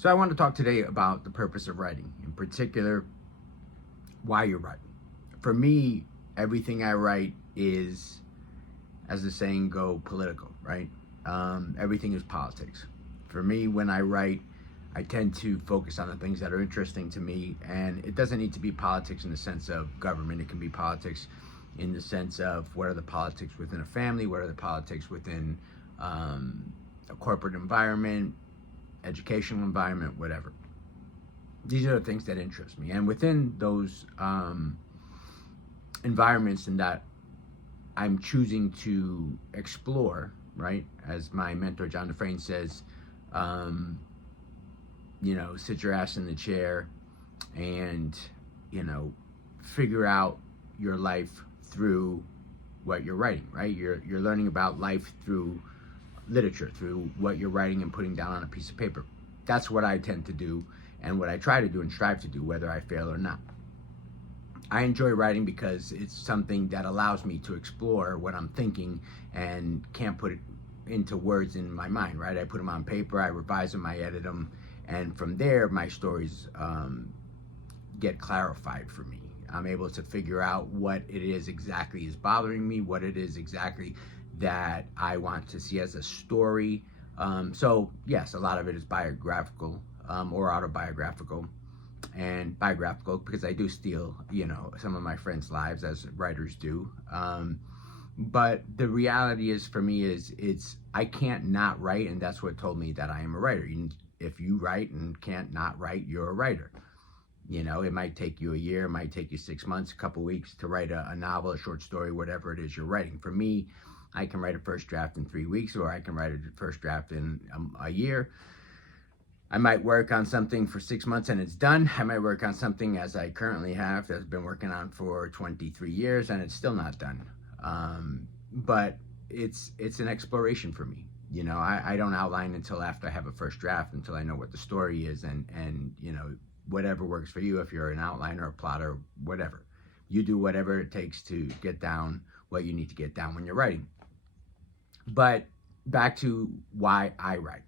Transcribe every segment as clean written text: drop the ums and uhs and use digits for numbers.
So I want to talk today about the purpose of writing, in particular, why you're writing. For me, everything I write is, as the saying go, political, right? Everything is politics. For me, when I write, I tend to focus on the things that are interesting to me, and it doesn't need to be politics in the sense of government. It can be politics in the sense of what are the politics within a family, what are the politics within a corporate environment, educational environment, whatever. These are the things that interest me, and within those environments and that I'm choosing to explore, right? As my mentor John Dufresne says, um, sit your ass in the chair and you know figure out your life through what you're writing, right? You're learning about life through literature, through what you're writing and putting down on a piece of paper. That's what I tend to do and what I try to do and strive to do, whether I fail or not. I enjoy writing because it's something that allows me to explore what I'm thinking and can't put it into words in my mind, right? I put them on paper, I revise them, I edit them, and from there, my stories get clarified for me. I'm able to figure out what it is exactly is bothering me, what it is exactly that I want to see as a story. So, yes, a lot of it is biographical or autobiographical and biographical because I do steal, some of my friends' lives as writers do. But the reality is for me is it's I can't not write, and that's what told me that I am a writer. If you write and can't not write, you're a writer. It might take you a year, it might take you 6 months, a couple weeks to write a novel, a short story, whatever it is you're writing. For me, I can write a first draft in 3 weeks, or I can write a first draft in a year. I might work on something for 6 months and it's done. I might work on something as I currently have that I've been working on for 23 years and it's still not done. But it's an exploration for me. I don't outline until after I have a first draft, until I know what the story is, and whatever works for you. If you're an outliner, a plotter, whatever, you do whatever it takes to get down what you need to get down when you're writing. But back to why I write.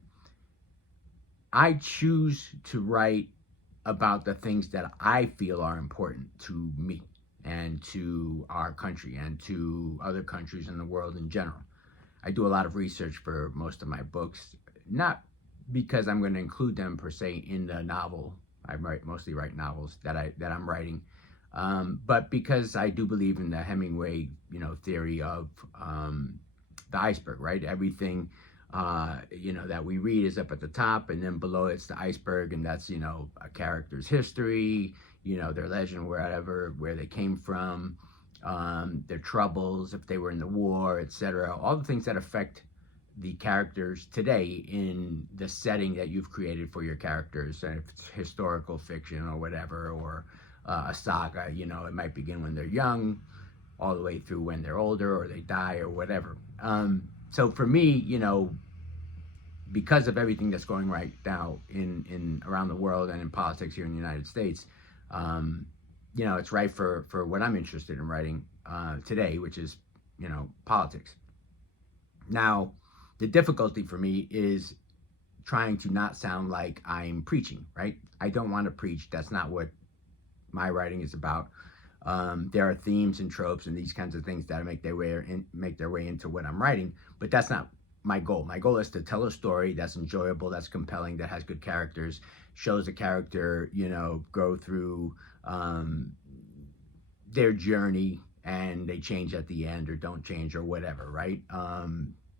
I choose to write about the things that I feel are important to me and to our country and to other countries in the world in general. I do a lot of research for most of my books, not because I'm going to include them per se in the novel. I mostly write novels that I'm writing, but because I do believe in the Hemingway, theory of the iceberg, right? Everything that we read is up at the top, and then below it's the iceberg, and that's a character's history, their legend, wherever where they came from, their troubles, if they were in the war, etc. All the things that affect the characters today in the setting that you've created for your characters, and if it's historical fiction or whatever, or a saga, it might begin when they're young, all the way through when they're older or they die or whatever. So for me, because of everything that's going right now in around the world and in politics here in the United States, it's right for what I'm interested in writing today, which is politics. Now, the difficulty for me is trying to not sound like I'm preaching, right? I don't want to preach. That's not what my writing is about. There are themes and tropes and these kinds of things that make their way into what I'm writing, but that's not my goal. My goal is to tell a story that's enjoyable, that's compelling, that has good characters, shows a character, go through their journey and they change at the end or don't change or whatever, right?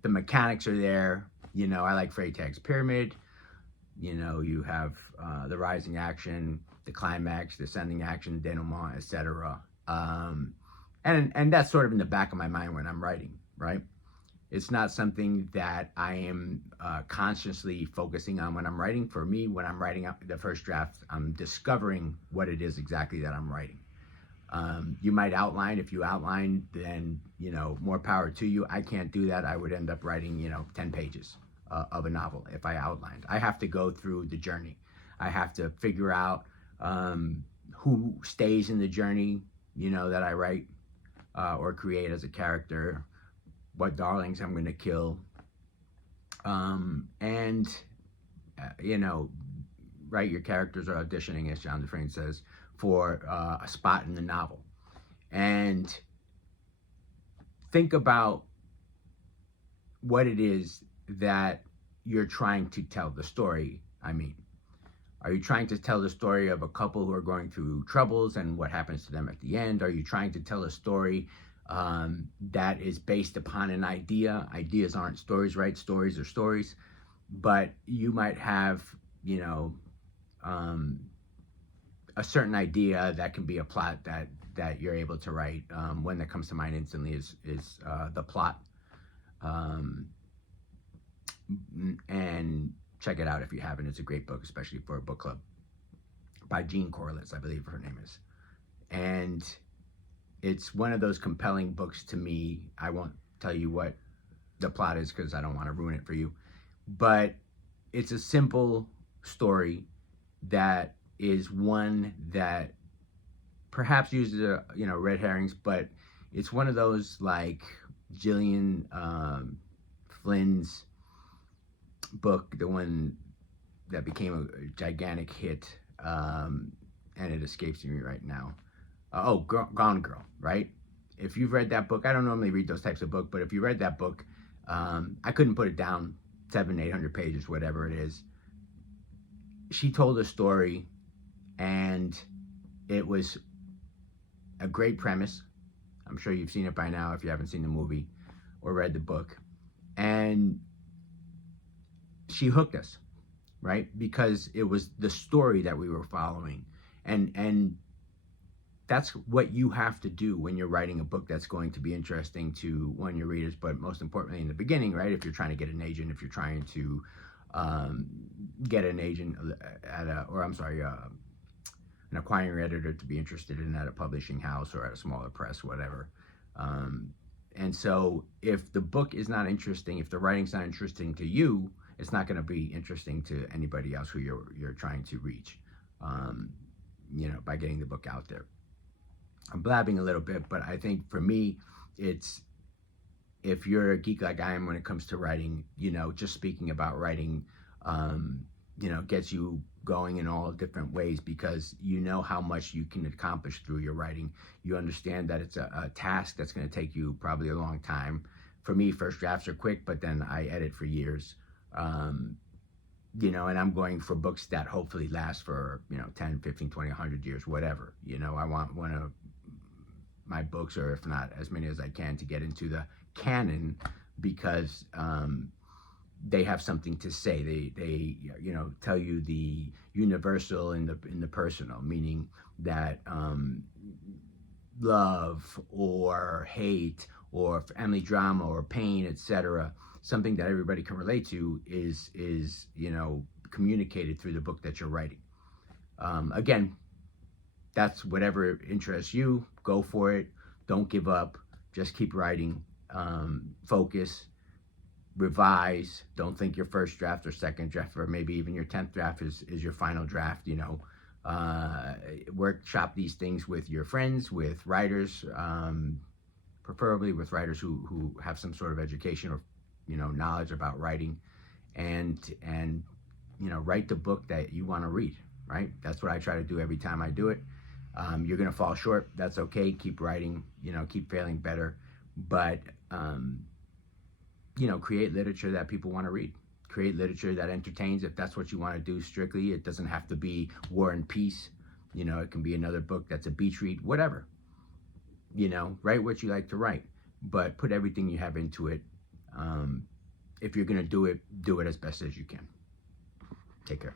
The mechanics are there. I like Freytag's Pyramid. You have the rising action, the climax, the ascending action, denouement, etc. And that's sort of in the back of my mind when I'm writing, right? It's not something that I am consciously focusing on when I'm writing. For me, when I'm writing up the first draft, I'm discovering what it is exactly that I'm writing. You might outline. If you outline, then more power to you. I can't do that. I would end up writing 10 pages of a novel if I outlined. I have to go through the journey. I have to figure out who stays in the journey that I write or create as a character, what darlings I'm going to kill, and right? Your characters are auditioning, as John Dufresne says, for a spot in the novel. And think about what it is that you're trying to tell the story. I mean, are you trying to tell the story of a couple who are going through troubles and what happens to them at the end? Are you trying to tell a story that is based upon an idea? Ideas aren't stories, right? Stories are stories. But you might have, you know, a certain idea that can be a plot that you're able to write. One that comes to mind instantly is The Plot. And check it out if you haven't. It's a great book, especially for a book club, by Jean Corliss, I believe her name is. And it's one of those compelling books to me. I won't tell you what the plot is because I don't want to ruin it for you. But it's a simple story that is one that perhaps uses red herrings, but it's one of those like Gillian Flynn's book, the one that became a gigantic hit, and it escapes me right now. Gone Girl, right? If you've read that book, I don't normally read those types of books, but if you read that book, I couldn't put it down. 700-800 pages, whatever it is. She told a story, and it was a great premise. I'm sure you've seen it by now if you haven't seen the movie or read the book. And she hooked us, right? Because it was the story that we were following. And that's what you have to do when you're writing a book that's going to be interesting to, one, your readers, but most importantly in the beginning, right? If you're trying to get an agent, if you're trying to get an agent an acquiring editor to be interested in at a publishing house or at a smaller press, whatever. And so if the book is not interesting, if the writing's not interesting to you, it's not going to be interesting to anybody else who you're trying to reach, by getting the book out there. I'm blabbing a little bit, but I think for me, it's, if you're a geek like I am when it comes to writing, just speaking about writing, gets you going in all different ways, because you know how much you can accomplish through your writing. You understand that it's a task that's going to take you probably a long time. For me, first drafts are quick, but then I edit for years. And I'm going for books that hopefully last for, 10, 15, 20, 100 years, whatever. I want one of my books, or if not as many as I can, to get into the canon, because they have something to say. They tell you the universal in the personal, meaning that love or hate or family drama or pain, etc., something that everybody can relate to is communicated through the book that you're writing. Again, that's whatever interests you. Go for it. Don't give up. Just keep writing. Focus. Revise. Don't think your first draft or second draft or maybe even your 10th draft is your final draft. Workshop these things with your friends, with writers, preferably with writers who have some sort of education or knowledge about writing, and write the book that you want to read. Right? That's what I try to do every time I do it. You're gonna fall short. That's okay. Keep writing. Keep failing better, but create literature that people want to read. Create literature that entertains, if that's what you want to do strictly. It doesn't have to be War and Peace. It can be another book that's a beach read, whatever. Write what you like to write, but put everything you have into it. If you're going to do it as best as you can. Take care.